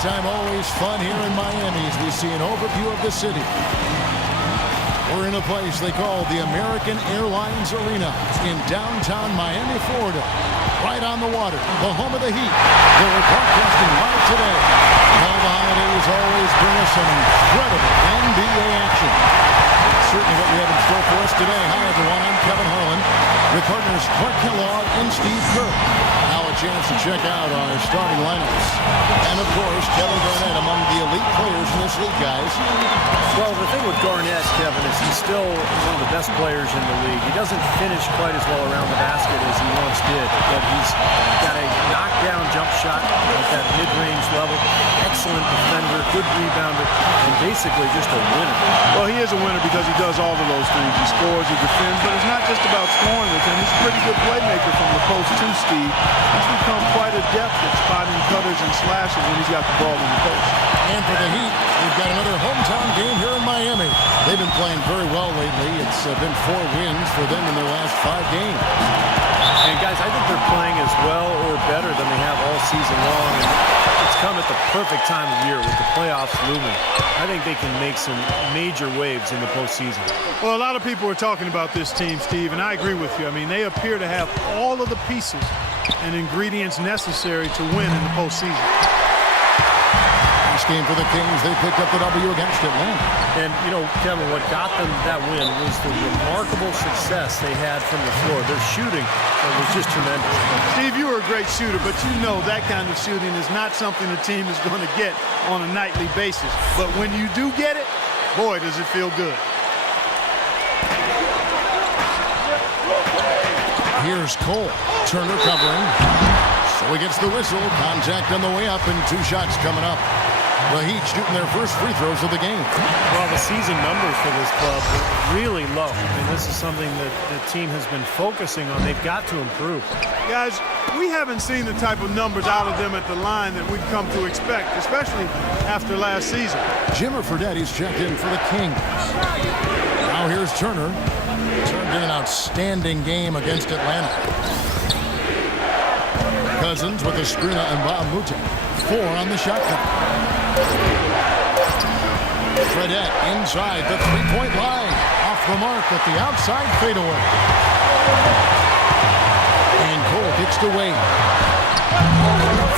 Halftime always fun here in Miami as we see an overview of the city. We're in a place they call the American Airlines Arena in downtown Miami, Florida. Right on the water, the home of the Heat. They're broadcasting live today. All the holidays always bring us some incredible NBA action. Certainly what we have in store for us today. Hi, everyone. I'm Kevin Harlan with partners Clark Kellogg and Steve Kerr. Now a chance to check out our starting lineups. And, of course, Kevin Garnett among the elite players in this league, guys. Well, the thing with Garnett, Kevin, is he's still one of the best players in the league. He doesn't finish quite as well around the basket as he once did, but he's got a knockdown jump shot at that mid-range level. Excellent defender, good rebounder, and basically just a winner. Well, he is a winner because he does all of those things. He scores, he defends, but it's not just about scoring with him. He's a pretty good playmaker from the post too, Steve. He's become quite adept at spotting cutters and slashes when he's got the ball in the post. And for the Heat, we've got another hometown game here in Miami. They've been playing very well lately. It's been 4 wins for them in their last 5 games. And, guys, I think they're playing as well or better than they have all season long. And it's come at the perfect time of year with the playoffs looming. I think they can make some major waves in the postseason. Well, a lot of people are talking about this team, Steve, and I agree with you. I mean, they appear to have all of the pieces and ingredients necessary to win in the postseason. This game for the Kings, they picked up the W against Atlanta. And, you know, Kevin, what got them that win was the remarkable success they had from the floor. Their shooting was just tremendous. Steve, you were a great shooter, but you know that kind of shooting is not something the team is going to get on a nightly basis. But when you do get it, boy, does it feel good. Here's Cole. Turner covering. So he gets the whistle. Contact on the way up, and 2 shots coming up. The Heat shooting their first free throws of the game. Well, the season numbers for this club are really low. And this is something that the team has been focusing on. They've got to improve. Guys, we haven't seen the type of numbers out of them at the line that we've come to expect, especially after last season. Jimmer Fredetti's checked in for the Kings. Now here's Turner. Turner did an outstanding game against Atlanta. Cousins with a screen and Mbamute. 4 on the shot clock. Fredette inside the 3-point line. Off the mark at the outside fadeaway. And Cole kicks to Wade.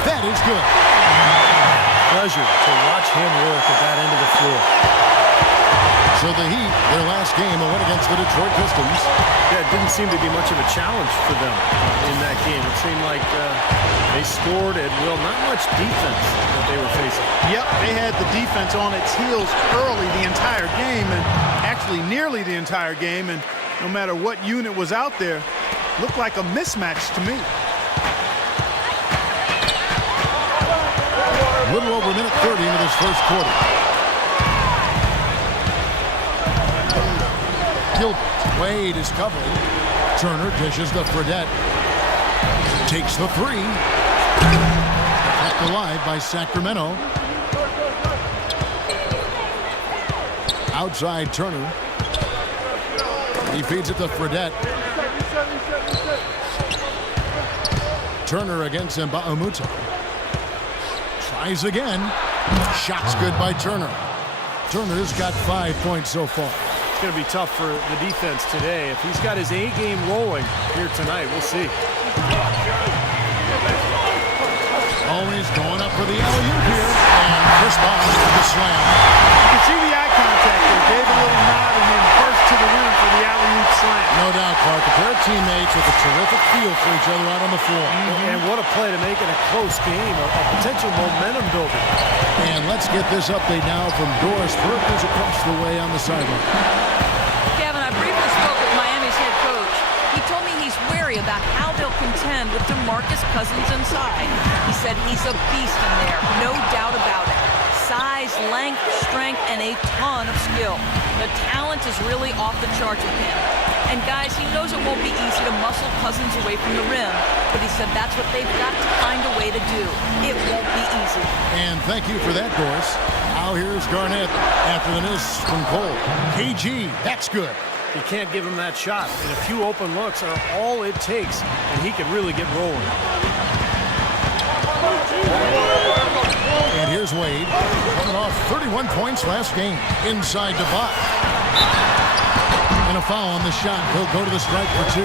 That is good. Pleasure to watch him work at that end of the floor. So the Heat, their last game, a win against the Detroit Pistons. Yeah, it didn't seem to be much of a challenge for them in that game. It seemed like they scored at will, not much defense that they were facing. Yep, they had the defense on its heels early the entire game, and actually nearly the entire game, and no matter what unit was out there, looked like a mismatch to me. A little over a minute 30 into this first quarter. Wade is covering. Turner dishes to Fredette. Takes the 3. Kept alive by Sacramento. Outside Turner. He feeds it to Fredette. Turner against Mbamute. Tries again. Shot's good by Turner. Turner's got 5 points so far. It's going to be tough for the defense today. If he's got his A game rolling here tonight, we'll see. Always going up for the alley-oop here, and responds to the slam. You can see the eye contact there. Gave a little nod and then burst to the rim for the alley-oop slam. No doubt, Clark. A pair of teammates with a terrific feel for each other out on the floor. And what a play to make it a close game, a potential momentum builder. And let's get this update now from Doris Burke, who's across the way on the sideline. Kevin, I briefly spoke with Miami's head coach. He told me he's wary about how they'll contend with DeMarcus Cousins inside. He said he's a beast in there, no doubt about it. Size, length, strength, and a ton of skill. The talent is really off the charts with him. And guys, he knows it won't be easy to muscle Cousins away from the rim, but he said that's what they've got to find a way to do. It won't be easy. And thank you for that, Doris. Now here's Garnett after the miss from Cole. KG, that's good. You can't give him that shot. And a few open looks are all it takes, and he can really get rolling. And Here's Wade, coming off 31 points last game. Inside to Bosch. And a foul on the shot. He'll go to the strike for 2.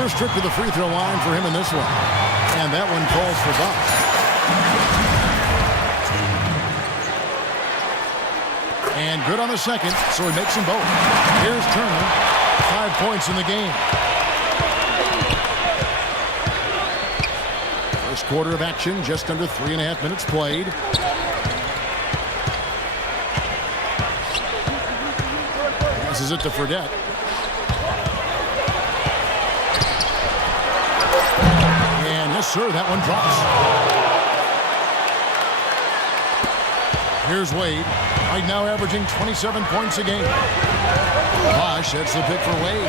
First trip to the free throw line for him in this one. And that one falls for Bosch. And good on the second, so he makes them both. Here's Turner, 5 points in the game. First quarter of action, just under 3.5 minutes played. Passes it to Fredette. And yes, sir, that one drops. Here's Wade. Right now averaging 27 points a game. Bosch, that's the pick for Wade.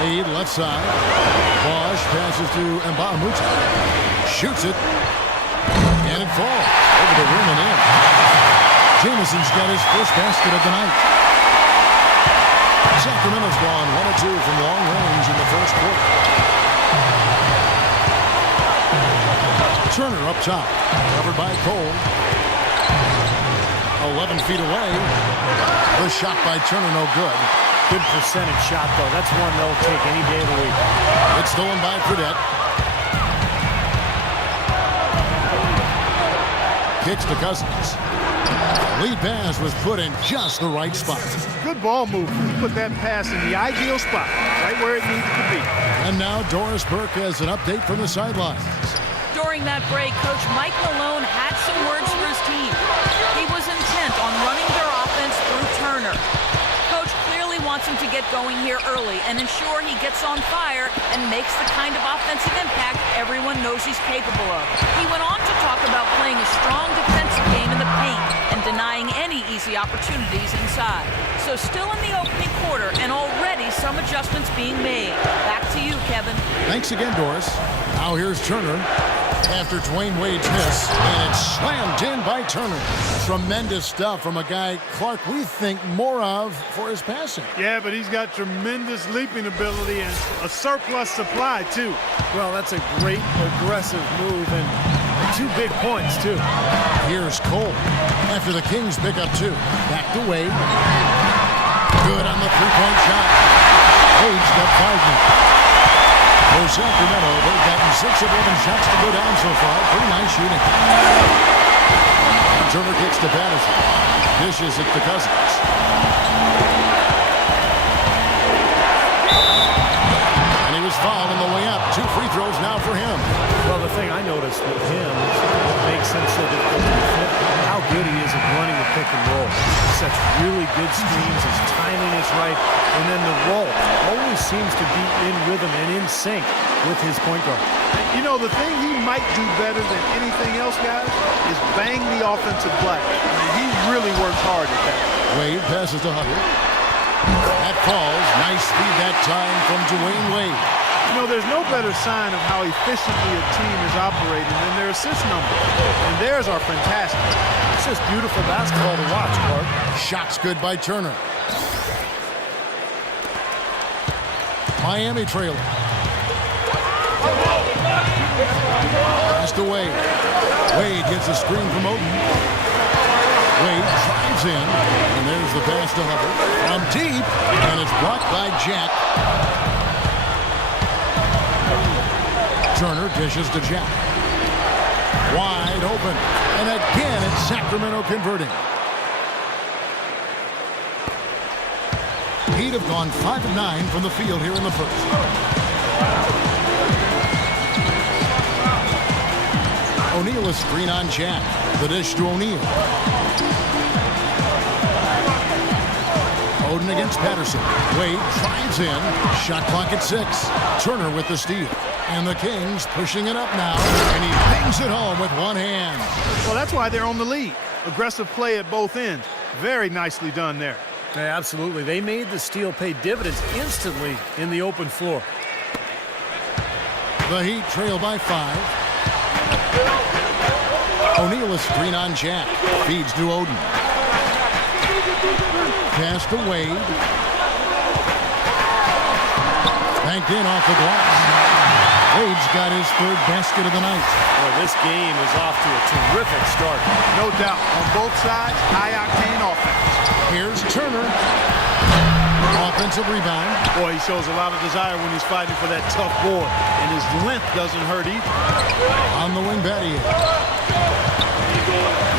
Wade, left side. Bosch passes to Mbamamuta. Shoots it. And it falls over the rim and in. Jameson's got his first basket of the night. Sacramento's gone 1 of 2 from long range in the first quarter. Turner up top, covered by Cole. 11 feet away. The shot by Turner, no good. Good percentage shot, though. That's one they'll take any day of the week. It's stolen by Fredette. Kicks to Cousins. Lead pass was put in just the right spot. Good ball movement. He put that pass in the ideal spot, right where it needed to be. And now Doris Burke has an update from the sidelines. During that break, Coach Mike Malone had some words for his team. He was intent on running their offense through Turner. Coach clearly wants him to get going here early and ensure he gets on fire and makes the kind of offensive impact everyone knows he's capable of. He went on to talk about playing a strong defensive game in the paint and denying any easy opportunities inside. So still in the opening quarter and already some adjustments being made. Back to you, Kevin. Thanks again, Doris. Now here's Turner after Dwayne Wade's miss, and it's slammed in by Turner. Tremendous stuff from a guy Clark we think more of for his passing. Yeah, but he's got tremendous leaping ability and a surplus supply, too. Well, that's a great aggressive move and 2 big points, too. Here's Cole after the Kings pick up 2. Back to Wade. Good on the 3-point shot. Wade's got 5 now. For Sacramento, they've gotten 6 of 11 shots to go down so far. Pretty nice shooting. Turner kicks to Patterson. Dishes it to Cousins. And he was fouled on the way up. 2 free throws now for him. Well, the thing I noticed with him is what makes him so difficult to defend, how good he is at running the pick and roll. He sets really good screens, his timing is right, and then the roll always seems to be in rhythm and in sync with his point guard. You know, the thing he might do better than anything else, guys, is bang the offensive glass. I mean, he really works hard at that. Wade passes to Hubbard. That falls. Nice speed that time from Dwayne Wade. You know, there's no better sign of how efficiently a team is operating than their assist numbers. And theirs are fantastic. It's just beautiful basketball to watch, Clark. Shots good by Turner. Miami trailing. Pass to Wade. Wade gets a screen from Oden. Wade drives in, and there's the pass to Hubbard. From deep, and it's blocked by Jack. Turner dishes to Jack. Wide open, and again it's Sacramento converting. Heat have gone 5 of 9 from the field here in the first. O'Neal a screen on Jack. The dish to O'Neal. Oden against Patterson. Wade drives in. Shot clock at 6. Turner with the steal. And the Kings pushing it up now. And he bangs it home with one hand. Well, that's why they're on the lead. Aggressive play at both ends. Very nicely done there. Yeah, absolutely. They made the steal pay dividends instantly in the open floor. The Heat trail by 5. O'Neal a screen on Jack. Feeds to Oden. Pass to Wade. Banked in off the glass. Wade's got his third basket of the night. Well, this game is off to a terrific start. No doubt. On both sides, high-octane offense. Here's Turner. Offensive rebound. Boy, he shows a lot of desire when he's fighting for that tough board. And his length doesn't hurt either. On the wing, Battier.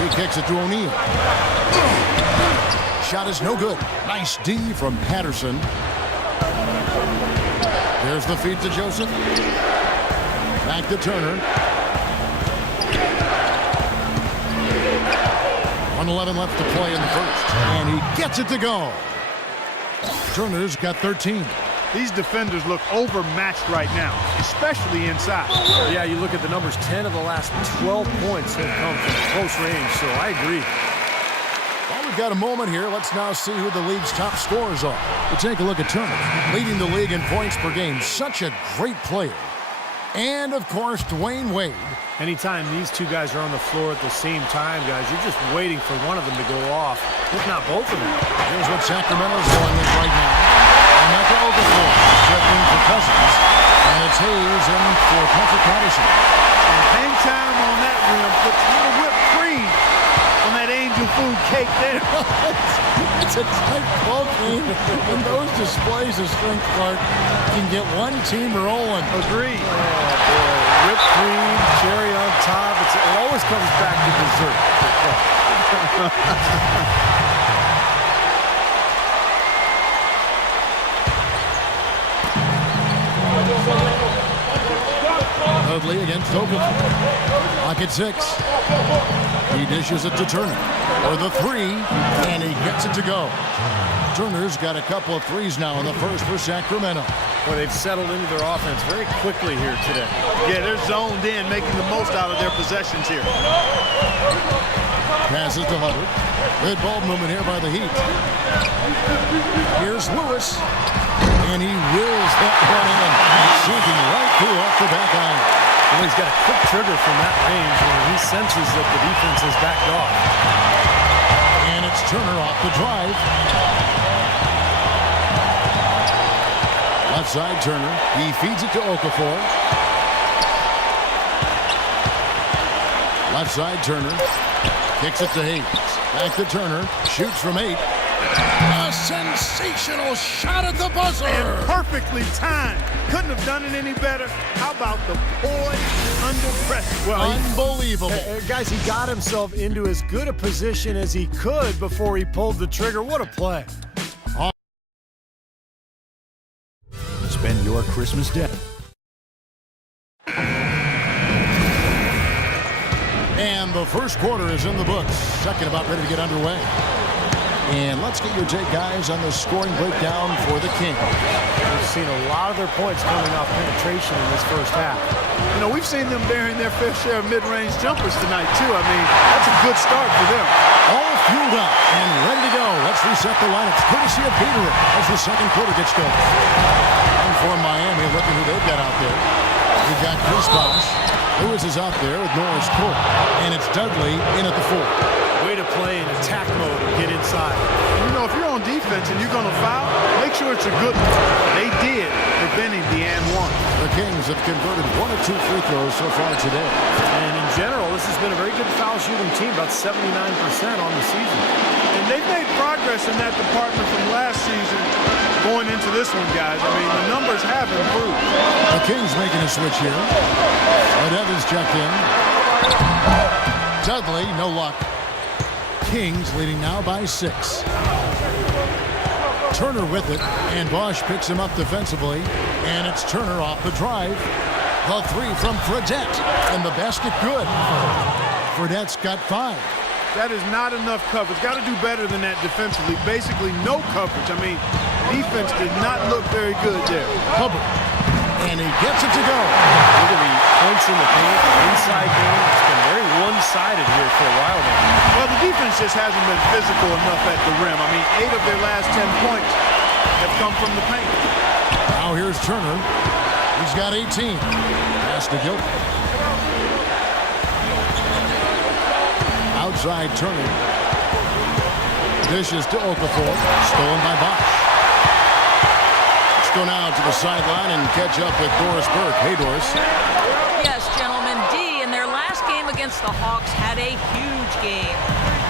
He kicks it to O'Neal. Shot is no good. Nice D from Patterson. There's the feed to Joseph. Back to Turner. 1:11 left to play in the first. And he gets it to go. Turner's got 13. These defenders look overmatched right now, especially inside. Yeah, you look at the numbers, 10 of the last 12 points have come from close range, so I agree. Well, we've got a moment here. Let's now see who the league's top scorers are. We'll take a look at Turner, leading the league in points per game. Such a great player. And, of course, Dwayne Wade. Anytime these two guys are on the floor at the same time, guys, you're just waiting for one of them to go off, if not both of them. Here's what Sacramento's going with right now. And that's Okafor, checking for Cousins. And it's Hayes in for Patrick Patterson. And hang time on that rim puts a little whipped cream on that angel food cake there. It's a tight ball game, and those displays of strength, Clark, can get one team rolling. Agreed. Oh, boy. Whipped cream, cherry on top. It always comes back to dessert. Dudley against Okafor. Pocket 6. He dishes it to Turner for the 3, and he gets it to go. Turner's got a couple of threes now in the first for Sacramento. Well, they've settled into their offense very quickly here today. Yeah, they're zoned in, making the most out of their possessions here. Passes to Hubbard. Good ball movement here by the Heat. Here's Lewis. And he wills that one in. Sinking right through off the back iron. Well, he's got a quick trigger from that range when he senses that the defense has backed off. And it's Turner off the drive. Left side Turner. He feeds it to Okafor. Left side Turner. Kicks it to Hayes. Back to Turner. Shoots from 8. A sensational shot at the buzzer. And perfectly timed. Couldn't have done it any better. How about the poise under pressure? Well, unbelievable. Guys, he got himself into as good a position as he could before he pulled the trigger. What a play. Spend your Christmas day. And the first quarter is in the books. Second about ready to get underway. And let's get your take, guys, on the scoring breakdown for the Kings. We've seen a lot of their points coming off penetration in this first half. You know, we've seen them bearing their fair share of mid-range jumpers tonight, too. I mean, that's a good start for them. All fueled up and ready to go. Let's reset the lineups, courtesy of Peter as the second quarter gets going. And for Miami, look at who they've got out there. We've got Chris Bosh. Lewis is out there with Norris Cole. And it's Dudley in at the 4. Way to play in attack mode and get inside. You know, if you're on defense and you're going to foul, make sure it's a good one. They did, preventing the and 1. The Kings have converted 1 of 2 free throws so far today. And in general, this has been a very good foul shooting team, about 79% on the season. And they've made progress in that department from last season going into this one, guys. I mean, the numbers have improved. The Kings making a switch here. Odette is checked in. Dudley, no luck. Kings leading now by 6. Turner with it, and Bosh picks him up defensively, and it's Turner off the drive. The 3 from Fredette, and the basket good. Fredette's got 5. That is not enough coverage. Got to do better than that defensively. Basically, no coverage. I mean, defense did not look very good there. Hubbard, and he gets it to go. Look at the points in the paint, the inside game. It's been very one-sided here for a while now. Well, the defense just hasn't been physical enough at the rim. I mean, 8 of their last 10 points have come from the paint. Now here's Turner. He's got 18. Pass to Gilbert. Outside Turner. Dishes to Okafor. Stolen by Bosh. go now to the sideline and catch up with Doris Burke. Hey, Doris. Yes, gentlemen. D, in their last game against the Hawks, had a huge game.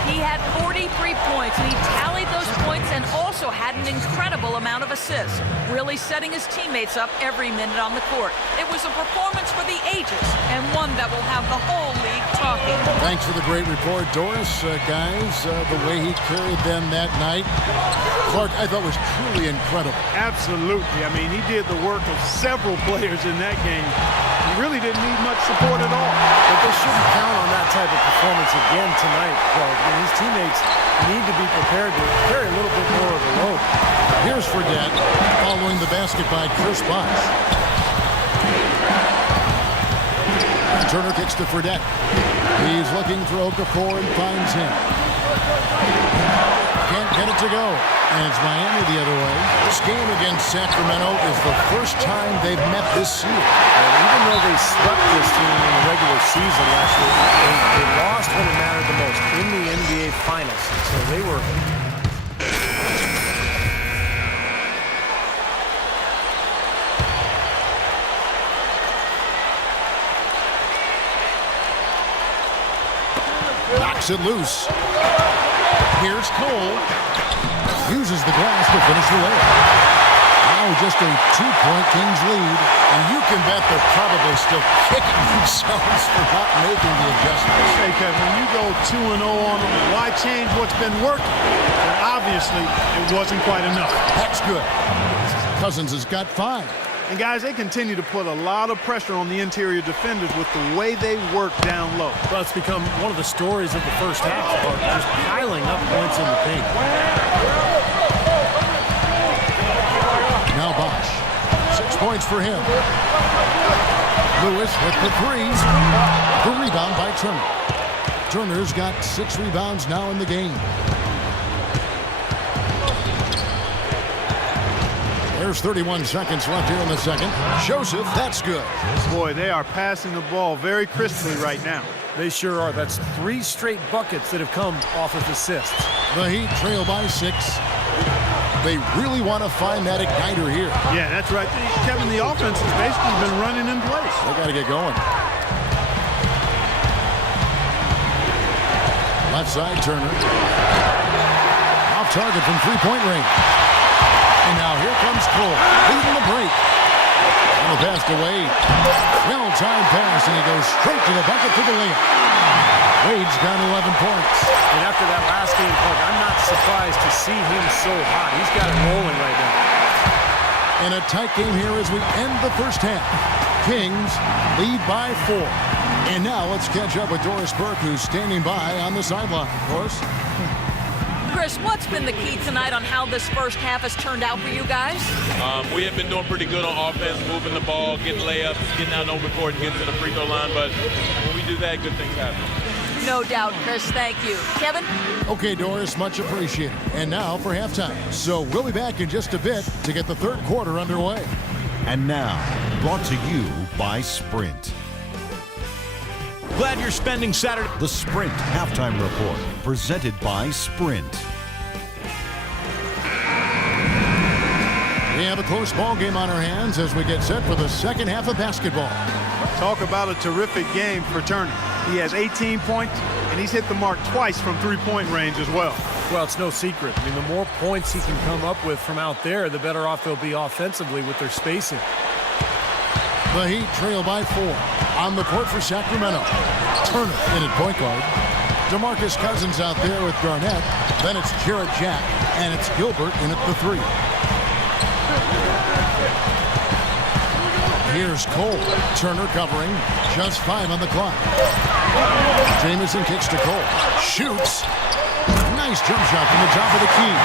He had 43 points, and he tallied those points and also had an incredible amount of assists, really setting his teammates up every minute on the court. It was a performance for the ages, and one that will have the whole league talking. Thanks for the great report, Doris. Guys, the way he carried them that night, Clark, I thought was truly incredible. Absolutely. I mean, he did the work of several players in that game. He really didn't need much support at all. But they shouldn't count on that type of performance again tonight, Clark. I mean, his teammates need to be prepared to carry a little bit more of the load. Here's Fredette following the basket by Chris Bosh. Turner kicks to Fredette. He's looking for Okafor and finds him. Can't get it to go. And it's Miami the other way. This game against Sacramento is the first time they've met this season. And even though they swept this team in the regular season last year, they lost when it mattered the most, in the NBA Finals. So they were... Knocks it loose. Here's Cole. Uses the glass to finish the layup. Now just a 2-point Kings lead. And you can bet they're probably still kicking themselves for not making the adjustments. Hey, Kevin, when you go 2-0 on them, why change what's been working? And obviously, it wasn't quite enough. That's good. Cousins has got 5. And guys, they continue to put a lot of pressure on the interior defenders with the way they work down low. Well, it's become one of the stories of the first half, just piling up points in the paint. Now Bosh. 6 points for him. Lewis with the 3. The rebound by Turner. Turner's got 6 rebounds now in the game. There's 31 seconds left here in the second. Joseph, that's good. Boy, they are passing the ball very crisply right now. They sure are. That's 3 straight buckets that have come off of assists. The Heat trail by 6. They really want to find that igniter here. Yeah, that's right. Kevin, the offense has basically been running in place. They got to get going. Left side, Turner. Off target from three-point range. And now here comes Cole, leading the break. And the pass to Wade. Well-timed pass, and he goes straight to the bucket for the layup. Wade's got 11 points. And after that last game, I'm not surprised to see him so hot. He's got it rolling right now. And a tight game here as we end the first half. Kings lead by 4. And now let's catch up with Doris Burke, who's standing by on the sideline. Doris? Chris, what's been the key tonight on how this first half has turned out for you guys? We have been doing pretty good on offense, moving the ball, getting layups, getting out in open court, and getting to the free throw line. But when we do that, good things happen. No doubt, Chris. Thank you. Kevin? Okay, Doris, much appreciated. And now for halftime. So we'll be back in just a bit to get the third quarter underway. And now, brought to you by Sprint. Glad you're spending Saturday. The Sprint Halftime Report, presented by Sprint. We have a close ball game on our hands as we get set for the second half of basketball. Talk about a terrific game for Turner. He has 18 points, and he's hit the mark twice from three-point range as well. Well, it's no secret. I mean, the more points he can come up with from out there, the better off they'll be offensively with their spacing. The Heat trail by 4. On the court for Sacramento. Turner in at point guard. DeMarcus Cousins out there with Garnett. Then it's Jarrett Jack, and it's Gilbert in at the 3. Here's Cole. Turner covering. Just 5 on the clock. Jamison kicks to Cole. Shoots. Nice jump shot from the top of the key.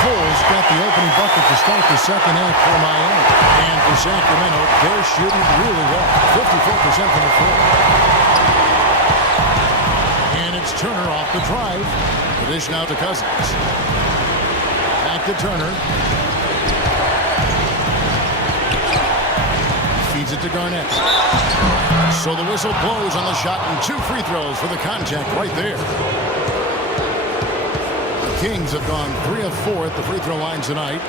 Cole's got the opening bucket to start the second half for Miami. And for Sacramento, they're shooting really well. 54% from the floor. And it's Turner off the drive. The dish now to Cousins. Back to Turner. Feeds it to Garnett. So the whistle blows on the shot and 2 free throws for the contact right there. The Kings have gone 3 of 4 at the free throw line tonight.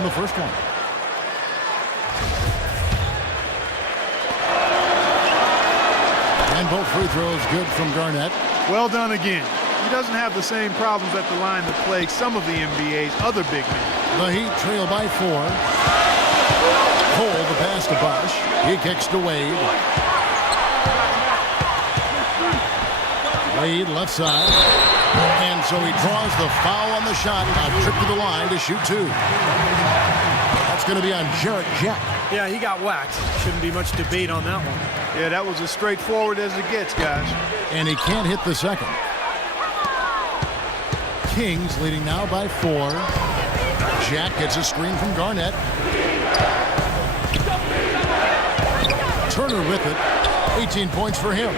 on the first one. And both free throws good from Garnett. Well done again. He doesn't have the same problems at the line that plague some of the NBA's other big men. The Heat trail by 4. Cole the pass to Bosch. He kicks to Wade. Wade left side. And so he draws the foul on the shot. A trip to the line to shoot 2. That's going to be on Jarrett Jack. Yeah, he got whacked. Shouldn't be much debate on that one. Yeah, that was as straightforward as it gets, guys. And he can't hit the second. Kings leading now by 4. Jack gets a screen from Garnett. Turner with it. 18 points for him.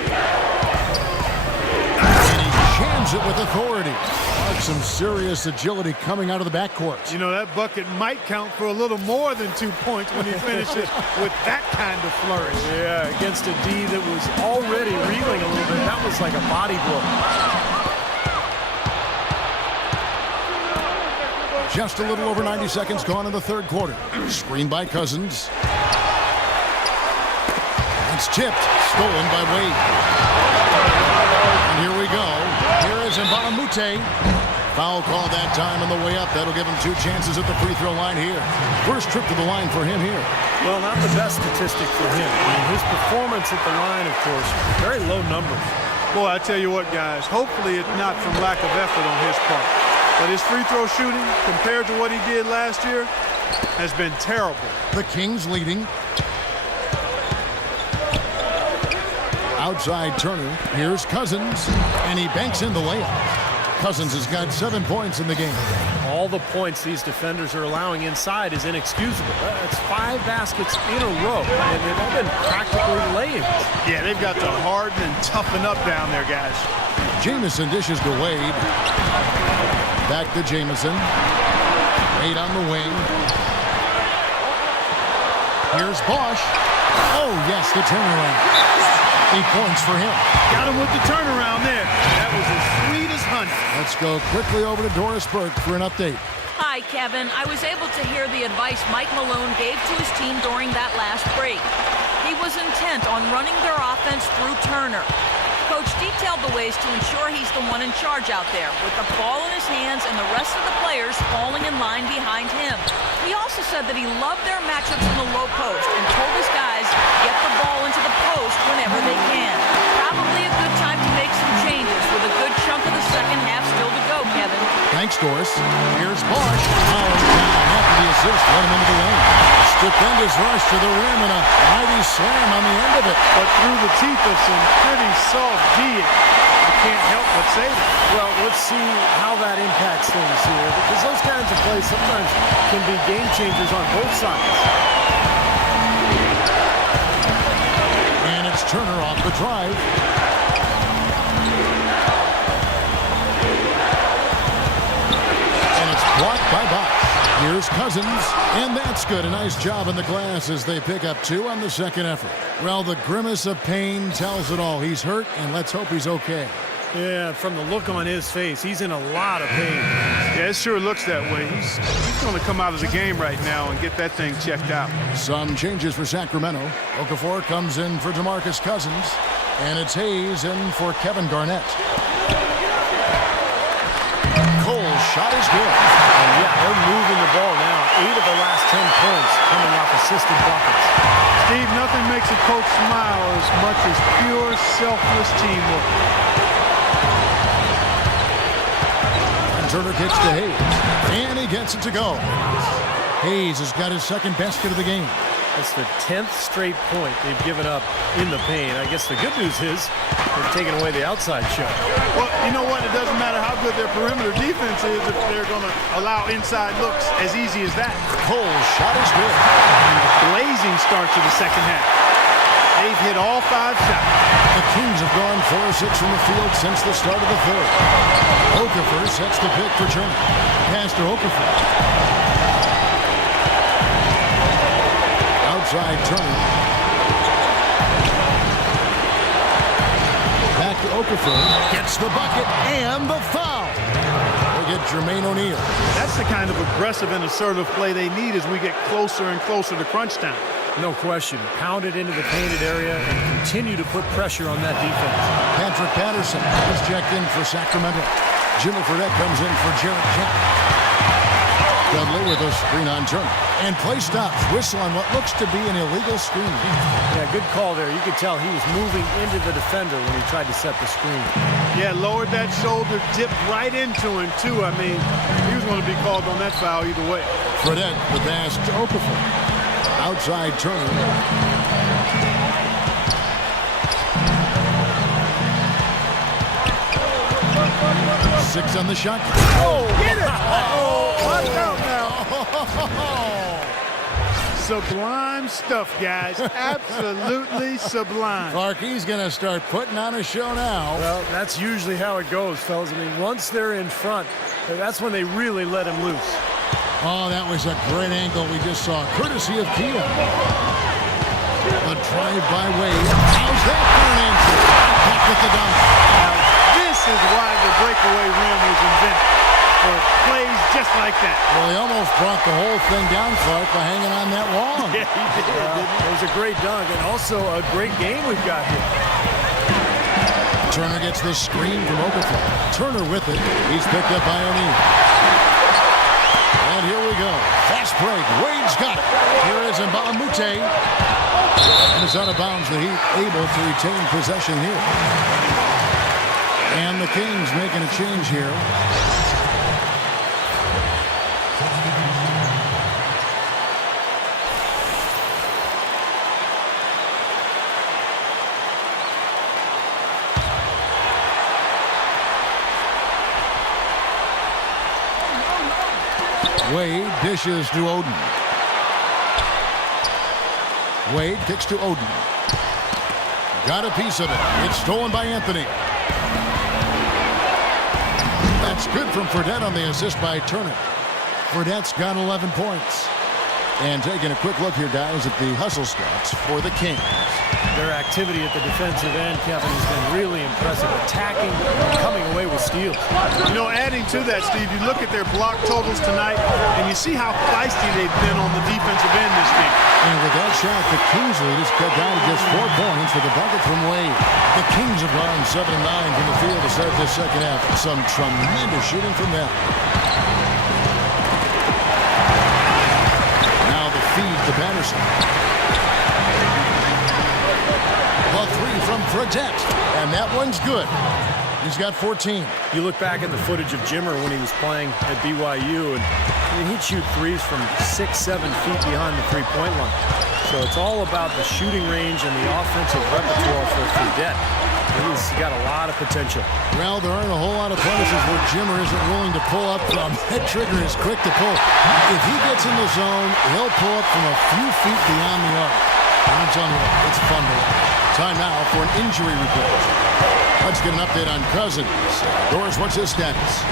And he jams it with authority. Some serious agility coming out of the backcourt. You know, that bucket might count for a little more than 2 points when he finishes with that kind of flourish. Yeah, against a D that was already reeling a little bit. That was like a body blow. Just a little over 90 seconds gone in the third quarter. Screen by Cousins. It's tipped. Stolen by Wade. And here we go. Here is Mbalamute. Foul call that time on the way up. That'll give him 2 chances at the free throw line here. First trip to the line for him here. Well, not the best statistic for him. I mean, his performance at the line, of course, very low numbers. Boy, I tell you what, guys, hopefully it's not from lack of effort on his part. But his free throw shooting, compared to what he did last year, has been terrible. The Kings leading. Outside Turner. Here's Cousins. And he banks in the layup. Cousins has got 7 points in the game. All the points these defenders are allowing inside is inexcusable. That's 5 baskets in a row, and they've all been practically laying. Yeah, they've got to harden and toughen up down there, guys. Jamison dishes to Wade. Back to Jamison. Wade on the wing. Here's Bosch. Oh, yes, the turnaround. 8 points for him. Got him with the turnaround there. That was as sweet as honey. Let's go quickly over to Doris Burke for an update. Hi, Kevin. I was able to hear the advice Mike Malone gave to his team during that last break. He was intent on running their offense through Turner. Coach detailed the ways to ensure he's the one in charge out there, with the ball in his hands and the rest of the players falling in line behind him. He also said that he loved their matchups in the low post and told his guys get the ball into the post whenever they can. Probably a good time to make some changes with a good chunk of the second half still to go, Kevin. Thanks, Doris. Here's Bosch. Oh, down after the assist, let him into the lane. Stupendous rush to the rim and a mighty slam on the end of it. But through the teeth of some pretty soft D, I can't help but say that. Well, let's see how that impacts things here, because those kinds of plays sometimes can be game changers on both sides. And it's Turner off the drive. And it's blocked by Bosch. Here's Cousins, and that's good. A nice job in the glass as they pick up 2 on the second effort. Well, the grimace of pain tells it all. He's hurt, and let's hope he's okay. Yeah, from the look on his face, he's in a lot of pain. Yeah, it sure looks that way. He's going to come out of the game right now and get that thing checked out. Some changes for Sacramento. Okafor comes in for DeMarcus Cousins, and it's Hayes in for Kevin Garnett. Cole's shot is good. And yeah, they're moving the ball now. 8 of the last 10 points coming off assisted buckets. Steve, nothing makes a coach smile as much as pure, selfless teamwork. And Turner kicks to Hayes. And he gets it to go. Hayes has got his second basket of the game. That's the 10th straight point they've given up in the paint. I guess the good news is they've taken away the outside shot. Well, you know what? It doesn't matter how good their perimeter defense is if they're going to allow inside looks as easy as that. Cole's shot is good. Blazing start to the second half. They've hit all 5 shots. The Kings have gone 4-6 from the field since the start of the third. Okafor sets the pick for Turner. Pass to Okafor. Outside Turner. Back to Okafor. Gets the bucket and the foul. They get Jermaine O'Neal. That's the kind of aggressive and assertive play they need as we get closer and closer to crunch time. No question. Pound it into the painted area and continue to put pressure on that defense. Patrick Patterson is checked in for Sacramento. Jimmy Fredette comes in for Jarrett Jack. Dudley with a screen on Turner. And play stops. Whistle on what looks to be an illegal screen. Yeah, good call there. You could tell he was moving into the defender when he tried to set the screen. Yeah, lowered that shoulder, dipped right into him, too. I mean, he was going to be called on that foul either way. Fredette, the pass to Okafor. Outside Turner. 6 on the shot. Oh, get it! Oh, watch out now. Sublime stuff, guys. Absolutely sublime. Clark, he's going to start putting on a show now. Well, that's usually how it goes, fellas. I mean, once they're in front, that's when they really let him loose. Oh, that was a great angle we just saw, courtesy of Kia. A drive by Wade. How's that for an answer? Back with the dunk. Now, this is why the breakaway rim was invented. For plays just like that. Well, he almost brought the whole thing down, Clark, by hanging on that wall. Yeah, he did. It was a great dunk and also a great game we've got here. Turner gets the screen from Okafor. Turner with it. He's picked up by O'Neal. And here we go. Fast break. Wade's got it. Here is Mbamute. And it's out of bounds. The Heat able to retain possession here. And the Kings making a change here. Wade dishes to Oden. Wade kicks to Oden. Got a piece of it. It's stolen by Anthony. That's good from Fredette on the assist by Turner. Fredette's got 11 points. And taking a quick look here, guys, at the hustle stats for the Kings. Their activity at the defensive end, Kevin, has been really impressive. Attacking and coming away with steals. You know, adding to that, Steve, you look at their block totals tonight, and you see how feisty they've been on the defensive end this game. And with that shot, the Kings lead is cut down to just 4 points with a bucket from Wade. The Kings have gone 7-9 from the field to start this second half. Some tremendous shooting from them. Now the feed to Patterson. The 3 from Fredette, and that one's good. He's got 14. You look back at the footage of Jimmer when he was playing at BYU, and I mean, he'd shoot threes from 6-7 feet behind the three-point line. So it's all about the shooting range and the offensive repertoire for Fredette. He's got a lot of potential. Well, there aren't a whole lot of places where Jimmer isn't willing to pull up from. That trigger is quick to pull. If he gets in the zone, he'll pull up from a few feet beyond the arc. And I'm telling you what, it's fun to watch. Time now for an injury report. Let's get an update on Cousins. Doris, what's his status?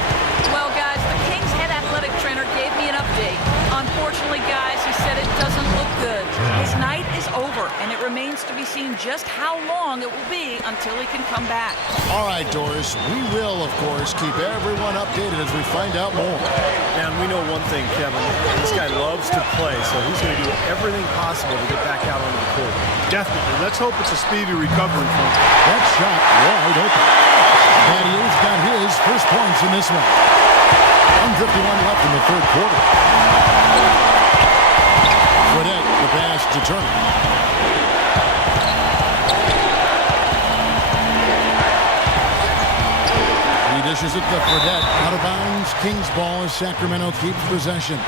Well, guys, the Kings head athletic trainer gave me an update. Unfortunately, guys, he said it doesn't look good. His night is over, and it remains to be seen just how long it will be until he can come back. All right, Doris, we will, of course, keep everyone updated as we find out more. And we know one thing, Kevin. This guy loves to play, so he's going to do everything possible to get back out onto the court. Definitely. Let's hope it's a speedy recovery for him. That shot wide open. Batier's got his first points in this one. 1:51 left in the third quarter. Fredette, the pass to Turner. He dishes it to Fredette. Out of bounds. Kings ball as Sacramento keeps possession.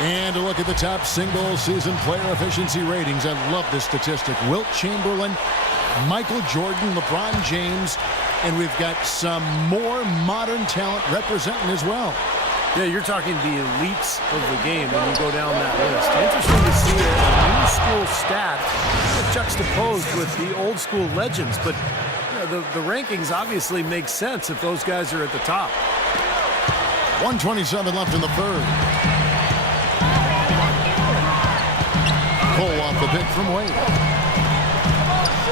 And a look at the top single-season player efficiency ratings. I love this statistic. Wilt Chamberlain, Michael Jordan, LeBron James, and we've got some more modern talent representing as well. Yeah, you're talking the elites of the game when you go down that list. Interesting to see a new school stat juxtaposed with the old school legends, but the rankings obviously make sense if those guys are at the top. 1:27 left in the third. Cole off the pick from Wade.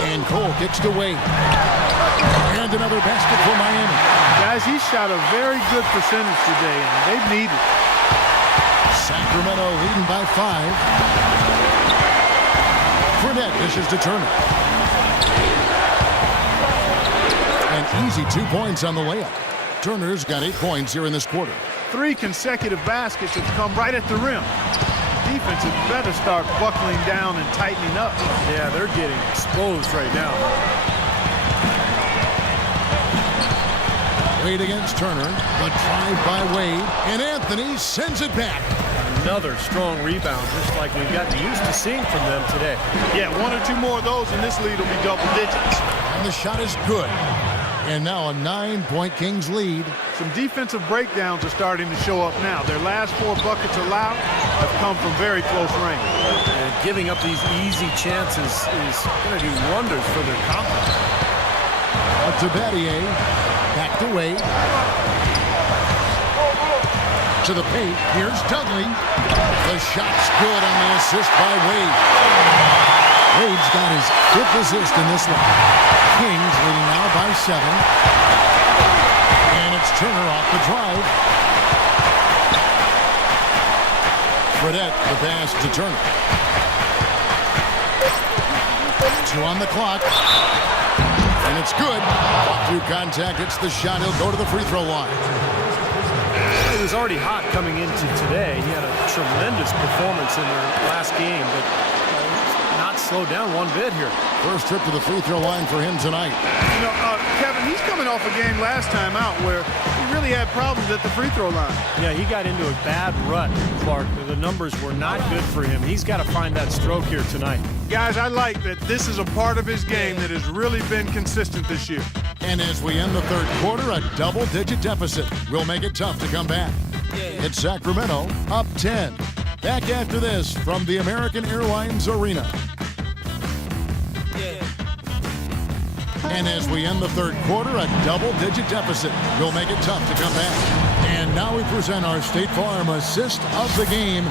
And Cole kicks to Wade. And another basket for Miami. Guys, he shot a very good percentage today, and they've needed it. Sacramento leading by 5. Burnett dishes to Turner. An easy 2 points on the layup. Turner's got 8 points here in this quarter. 3 consecutive baskets have come right at the rim. Defense had better start buckling down and tightening up. Yeah, they're getting exposed right now. Wade against Turner. The drive by Wade. And Anthony sends it back. Another strong rebound, just like we've gotten used to seeing from them today. Yeah, 1 or 2 more of those and this lead will be double digits. And the shot is good. And now a 9-point Kings lead. Some defensive breakdowns are starting to show up now. Their last 4 buckets allowed have come from very close range. And giving up these easy chances is going to do wonders for their confidence. Out to Battier. Back to Wade. To the paint. Here's Dudley. The shot's good on the assist by Wade. Wade's got his 5th assist in this one. Kings leading now by 7. And it's Turner off the drive. Burnett, the pass to Turner. 2 on the clock. And it's good. Through contact, it's the shot. He'll go to the free throw line. It was already hot coming into today. He had a tremendous performance in their last game, but not slowed down one bit here. First trip to the free throw line for him tonight. You know, Kevin, he's coming off a game last time out where he really had problems at the free throw line. Yeah, he got into a bad rut, Clark. The numbers were not good for him. He's got to find that stroke here tonight. Guys, I like that this is a part of his game that has really been consistent this year. And as we end the third quarter, a double-digit deficit will make it tough to come back. It's Sacramento up 10. Back after this from the American Airlines Arena. And as we end the third quarter, a double-digit deficit will make it tough to come back. And now we present our State Farm assist of the game.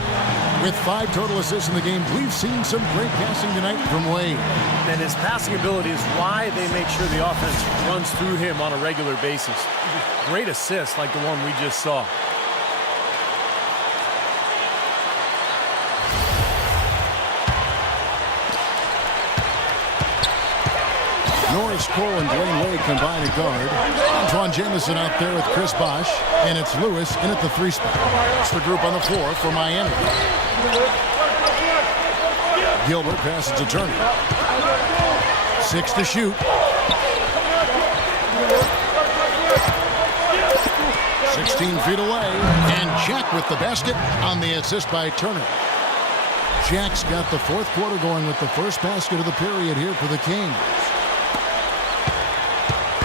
With 5 total assists in the game, we've seen some great passing tonight from Wade. And his passing ability is why they make sure the offense runs through him on a regular basis. Great assists like the one we just saw. Norris Cole and Dwayne Wade combine a guard. Antoine Jamison out there with Chris Bosh. And it's Lewis in at the 3 spot. It's the group on the floor for Miami. Gilbert passes to Turner. 6 to shoot. 16 feet away. And Jack with the basket on the assist by Turner. Jack's got the 4th quarter going with the first basket of the period here for the Kings.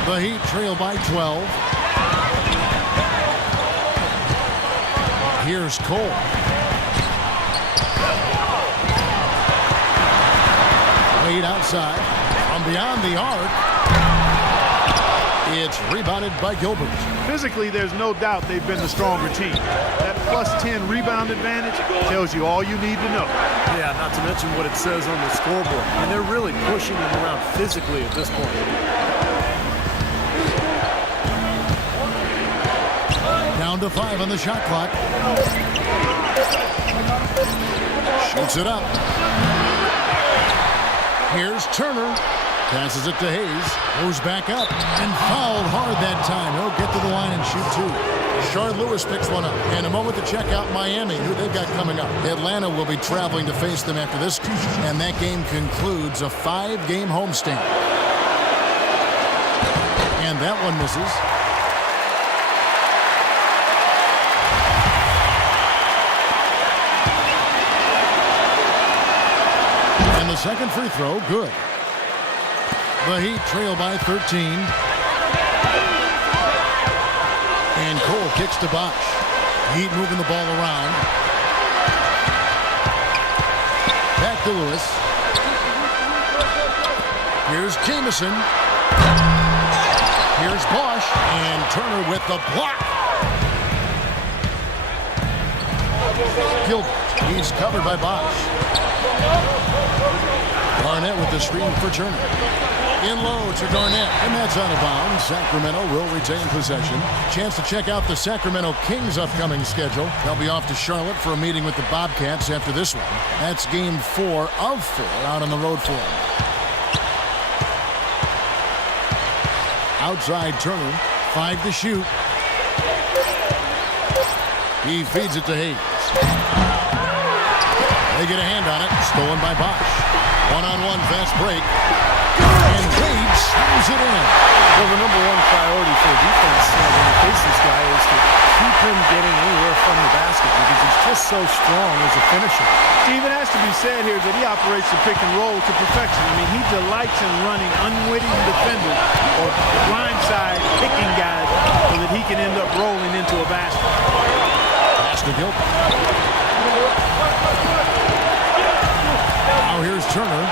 The Heat trail by 12. Here's Cole. Wade outside. From beyond the arc. It's rebounded by Gilbert. Physically, there's no doubt they've been the stronger team. That +10 rebound advantage tells you all you need to know. Yeah, not to mention what it says on the scoreboard. And they're really pushing them around physically at this point. Down to 5 on the shot clock. Shoots it up. Here's Turner. Passes it to Hayes. Goes back up and fouled hard that time. He'll get to the line and shoot 2. Shard Lewis picks one up. And a moment to check out Miami, who they've got coming up. Atlanta will be traveling to face them after this. And that game concludes a 5-game homestand. And that one misses. And the second free throw, good. The Heat trail by 13. And Cole kicks to Bosh. Heat moving the ball around. Back to Lewis. Here's Jamison. Here's Bosh. And Turner with the block. Gilbert. He's covered by Bosh. Garnett with the screen for Turner. In low to Garnett, and that's out of bounds. Sacramento will retain possession. Chance to check out the Sacramento Kings' upcoming schedule. They'll be off to Charlotte for a meeting with the Bobcats after this one. That's game 4 of 4 out on the road for them. Outside Turner, 5 to shoot. He feeds it to Hayes. They get a hand on it, stolen by Bosch. One-on-one fast break. And Wade slams it in. Well, the number one priority for defense when you face this guy is to keep him getting anywhere from the basket because he's just so strong as a finisher. Steve, it has to be said here that he operates the pick and roll to perfection. I mean, he delights in running unwitting defenders or blindside picking guys so that he can end up rolling into a basket. Pass to Gilbert. Now here's Turner.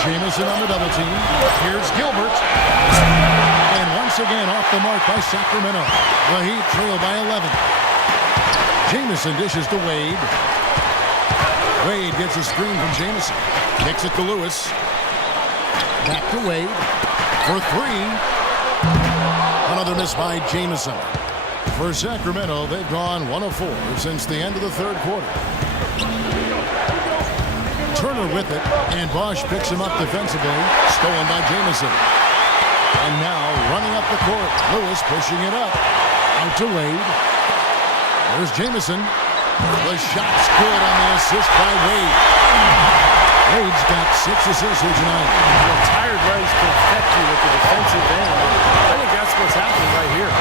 Jamison on the double team. Here's Gilbert. And once again off the mark by Sacramento. The Heat trail by 11. Jamison dishes to Wade. Wade gets a screen from Jamison. Kicks it to Lewis. Back to Wade for 3. Another miss by Jamison. For Sacramento, they've gone 1 of 4 since the end of the third quarter. Turner with it, and Bosch picks him up defensively. Stolen by Jamison. And now running up the court. Lewis pushing it up. Out to Wade. There's Jamison. The shot's good on the assist by Wade. Wade's got 6 assists here tonight. Tired legs can affect you with the defensive end. I think that's what's happening right here.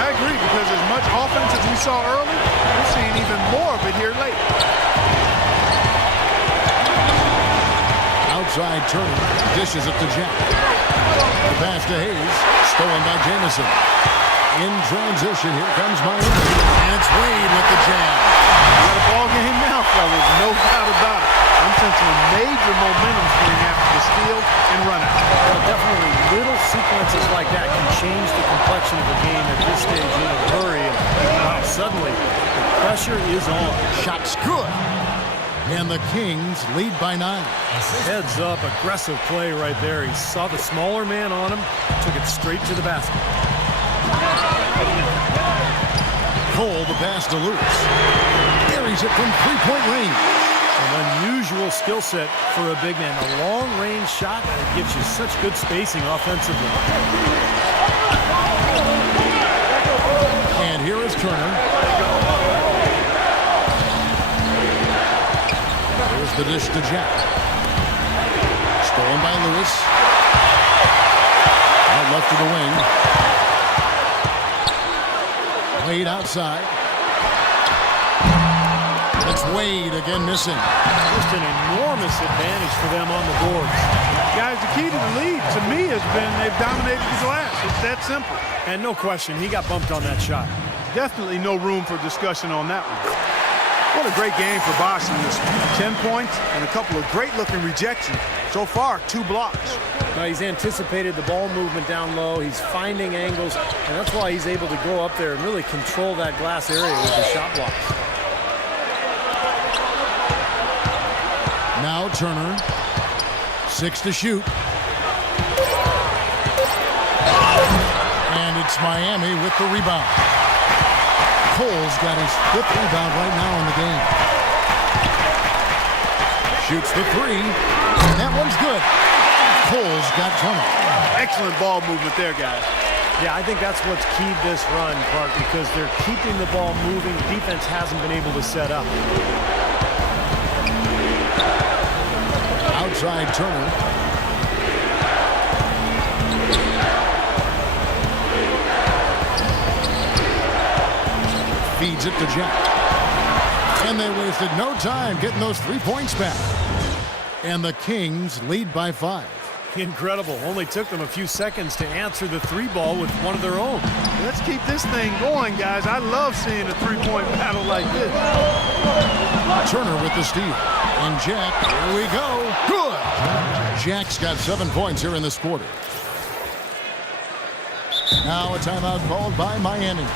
I agree, because as much offense as we saw early, we're seeing even more of it here late. Outside Turner dishes it to Jack. The pass to Hayes, stolen by Jamison. In transition, here comes Miami. And it's Wade with the jam. We got a ball game now, fellas, no doubt about it. I'm sensing a major momentum swing after the steal and run out. Well, definitely little sequences like that can change the complexion of the game at this stage in a hurry. And wow, suddenly the pressure is on. Shot's good. And the Kings lead by 9. Heads up, aggressive play right there. He saw the smaller man on him, took it straight to the basket. Cole, the pass to Lewis. Buries it from three-point range. An unusual skill set for a big man. A long-range shot that gives you such good spacing offensively. And here is Turner. There's the dish to Jack. Stolen by Lewis. Out left to the wing. Wade outside. It's Wade again missing. Just an enormous advantage for them on the boards. Guys, the key to the lead, to me, has been they've dominated the glass. It's that simple. And no question, he got bumped on that shot. Definitely no room for discussion on that one. What a great game for Bosch in this. 10 points and a couple of great-looking rejections. So far, 2 blocks. Now, he's anticipated the ball movement down low. He's finding angles, and that's why he's able to go up there and really control that glass area with his shot blocks. Now Turner. 6 to shoot. And it's Miami with the rebound. Cole's got his 5th rebound right now in the game. Shoots the 3. And that one's good. Cole's got 20. Excellent ball movement there, guys. Yeah, I think that's what's keyed this run, Clark, because they're keeping the ball moving. Defense hasn't been able to set up. Outside Turner. Feeds it to Jack. And they wasted no time getting those 3 points back. And the Kings lead by 5. Incredible. Only took them a few seconds to answer the 3 ball with one of their own. Let's keep this thing going, guys. I love seeing a 3-point battle like this. Turner with the steal. And Jack, here we go. Good. Jack's got 7 points here in this quarter. Now a timeout called by Miami.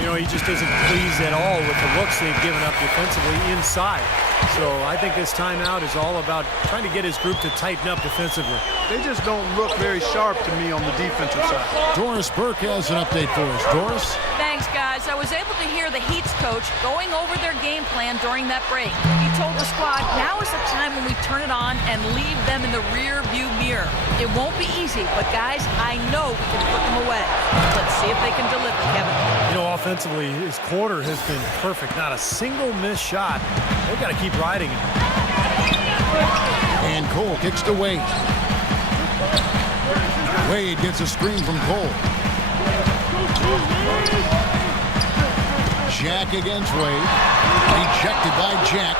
You know, he just isn't pleased at all with the looks they've given up defensively inside. So I think this timeout is all about trying to get his group to tighten up defensively. They just don't look very sharp to me on the defensive side. Doris Burke has an update for us. Doris? Thanks, guys. I was able to hear the Heat's coach going over their game plan during that break. He told the squad, now is the time when we turn it on and leave them in the rear view mirror. It won't be easy, but guys, I know we can put them away. Let's see if they can deliver, Kevin. You know, offensively, his quarter has been perfect. Not a single missed shot. They've got to keep riding it. And Cole kicks to Wade. Wade gets a screen from Cole. Jack against Wade. Rejected by Jack.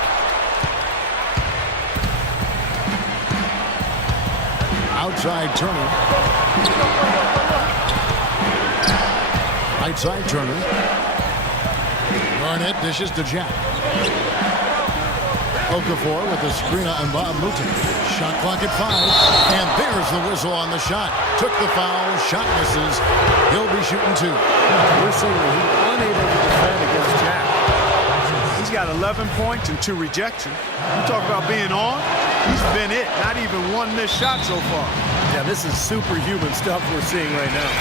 Outside Turner. Right side Turner. Garnett dishes to Jack. Okafor with the screen on Bob Luton. Shot clock at 5. And there's the whistle on the shot. Took the foul. Shot misses. He'll be shooting 2. We're seeing that he's unable to defend against Jack. He's got 11 points and 2 rejections. You talk about being on, he's been it. Not even 1 missed shot so far. Yeah, this is superhuman stuff we're seeing right now.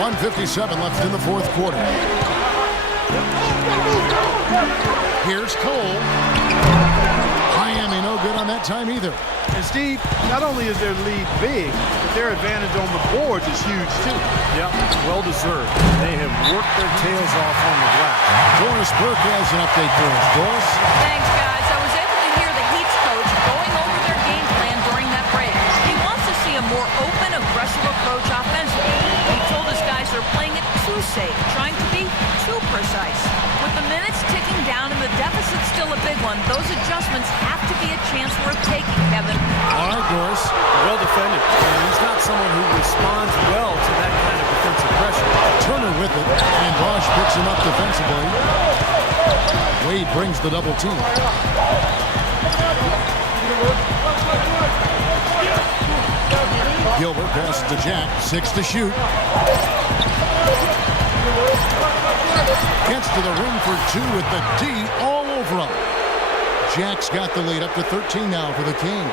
.157 left in the 4th quarter. Here's Cole. Miami no good on that time either. And Steve, not only is their lead big, but their advantage on the boards is huge too. Yep, well deserved. They have worked their tails off on the glass. Doris Burke has an update for us. Doris? Thanks, guys. I was able to hear the Heat's coach going over their game plan during that break. He wants to see a more open, aggressive approach offensively. He told his guys they're playing it too safe, trying to be too precise. With the minutes ticking down and the deficit still a big one, those adjustments have to be a chance worth taking, Kevin. All right, Doris. Well defended. And he's not someone who responds well to that kind of defensive pressure. Turner with it, and Bosch picks him up defensively. Wade brings the double team. Gilbert passes to Jack. 6 to shoot. Gets to the rim for 2 with the D all over him. Jack's got the lead up to 13 now for the Kings.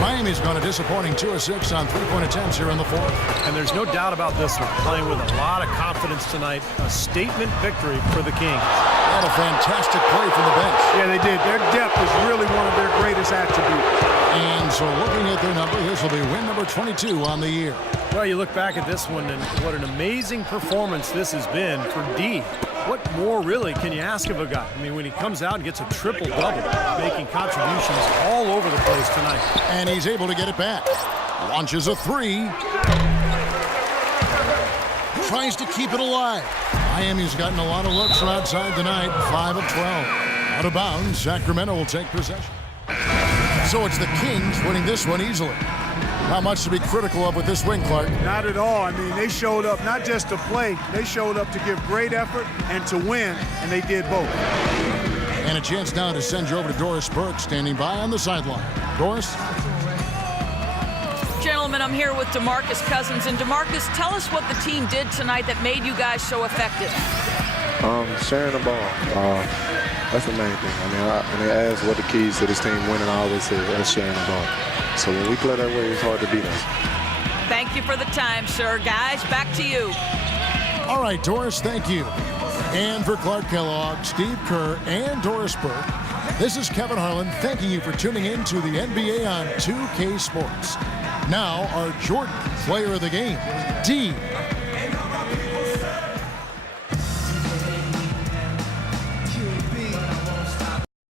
Miami's gone a disappointing 2 of 6 on 3-point attempts here in the 4th. And there's no doubt about this one. Playing with a lot of confidence tonight. A statement victory for the Kings. What a fantastic play from the bench. Yeah, they did. Their depth is really one of their greatest attributes. And so looking at their number, this will be win number 22 on the year. Well, you look back at this one, and what an amazing performance this has been for D. What more, really, can you ask of a guy? I mean, when he comes out and gets a triple-double, making contributions all over the place tonight. And he's able to get it back. Launches a 3. Tries to keep it alive. Miami's gotten a lot of looks from outside tonight. 5 of 12. Out of bounds, Sacramento will take possession. So it's the Kings winning this one easily. Not much to be critical of with this win, Clark. Not at all. I mean, they showed up not just to play, they showed up to give great effort and to win, and they did both. And a chance now to send you over to Doris Burke, standing by on the sideline. Doris? Gentlemen, I'm here with DeMarcus Cousins. And DeMarcus, tell us what the team did tonight that made you guys so effective. Sharing the ball. That's the main thing. I mean, when they ask what the keys to this team winning, I always say that's sharing the ball. So when we play that way, it's hard to beat us. Thank you for the time, sir. Guys, back to you. All right, Doris, thank you. And for Clark Kellogg, Steve Kerr, and Doris Burke, this is Kevin Harlan thanking you for tuning in to the NBA on 2K Sports. Now, our Jordan Player of the Game, D.